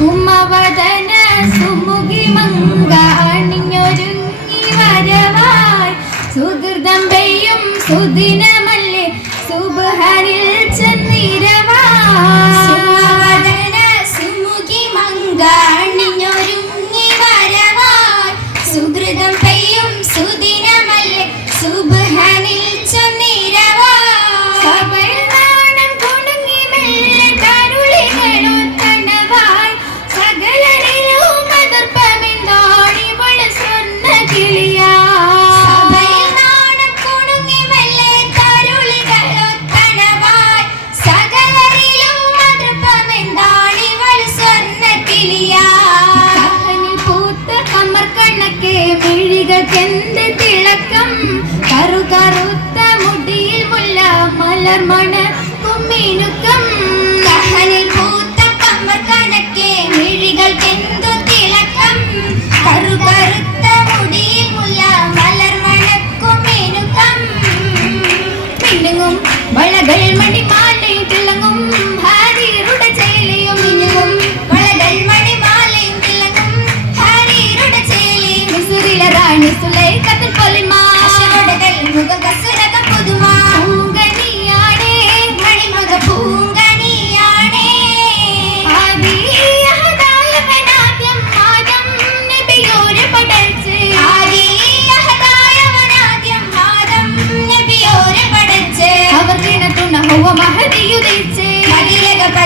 ഉമ്മവദന സുമുഖി മങ്ക അണിഞ്ഞൊരുങ്ങി വരവായി സുഹൃതം കറുത്ത മുടിയിൽ മുല്ല മലർമണ കുമ്മീനുക്കം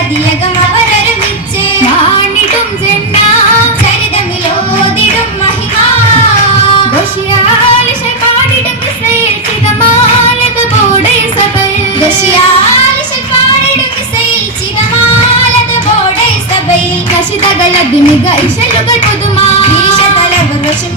അതിയകം അവരൊരുമിച്ച് നാണിടും ജന്ന ചരിതമിലോതിടും മഹിമ. ദോഷിയാലിഷ പാടിടും ഇസ്രയേൽ ചിതമാലക ബോർഡ് സഭയിൽ. ദോഷിയാലിഷ പാടിടും ഇസ്രയേൽ ചിതമാലക ബോർഡ് സഭയിൽ. കശിതകൾ ഇശലുകൾ പുതുമാ. ഈശതല വർഷം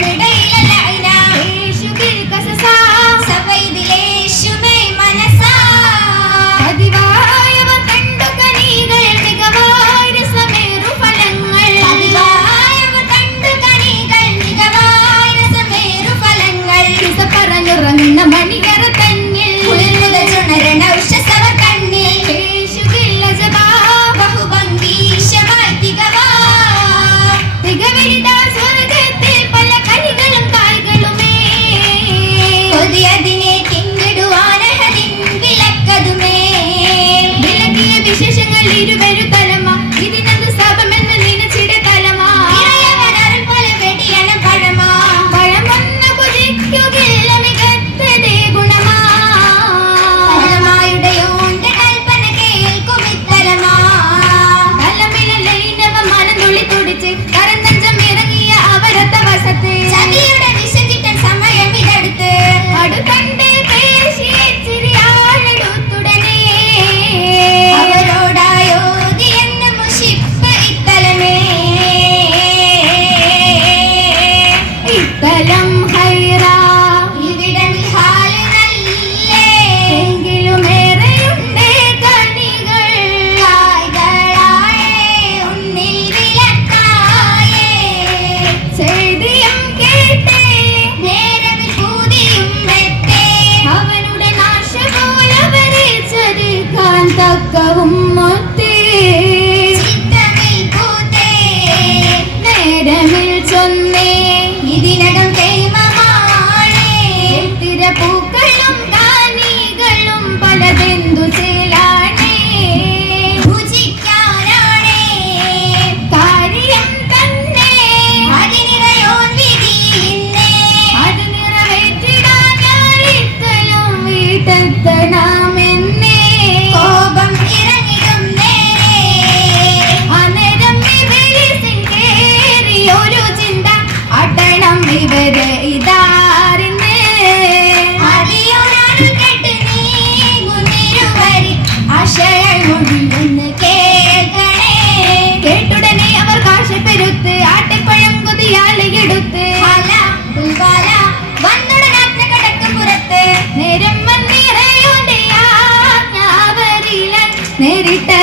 love.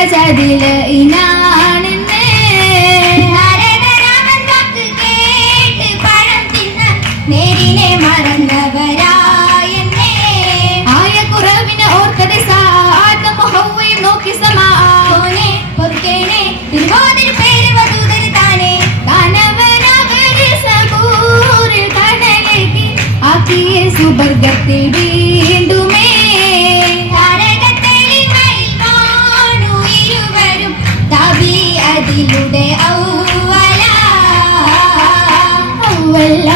ചതില ഇനാണെന്ന് കേട്ട് പഴം തിന്ന നേരിനെ മറന്നവരായെന്നെ ആയ കുറവിനെ ഓർക്കത് സാത്ത മുഹവയും നോക്കി സമാനെ പൊറുക്കേനെ തിരുവോതിരി പേര് വധൂതന് താനെ. കനവരവര് സബൂറിൽ കടലേക്ക് ആക്കിയ സുബർഗത്തിൽ വീണ്ടും അതിലൂടെ ഔവല ഔവല്ല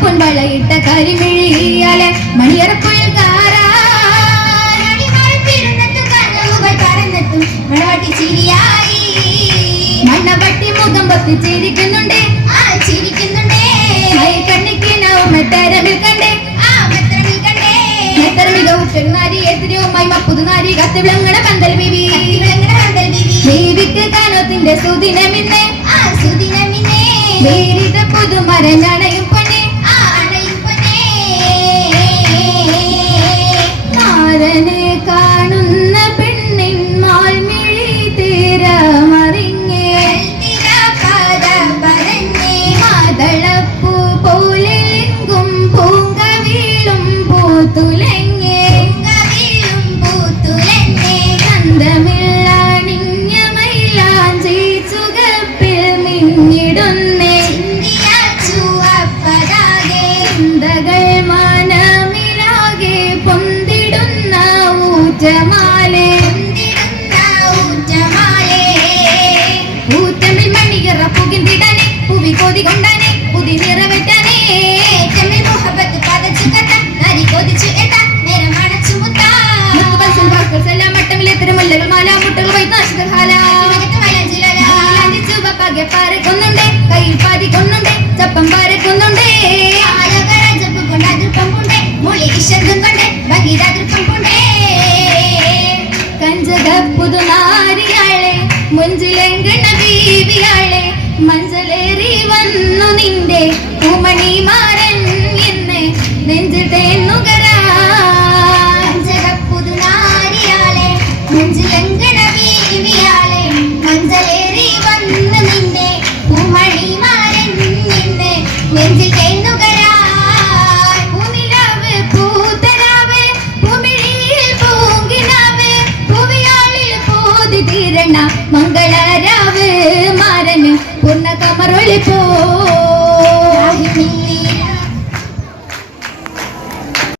പൊൻവളയിട്ട കരിമിഴിയാലെ മണിയറപ്പുഴ മണ്ണപട്ടി ആ കണ്ടേ. ആ കണ്ടേ. എത്രയോ പുതുനാരി ആ കാരണേ കയ്യിൽ പാരിക്കുന്നുണ്ട്. ചപ്പം പാരക്കുന്നുണ്ട് മഞ്ചലേറി വന്നു നിന്റെ ഉമണിമാ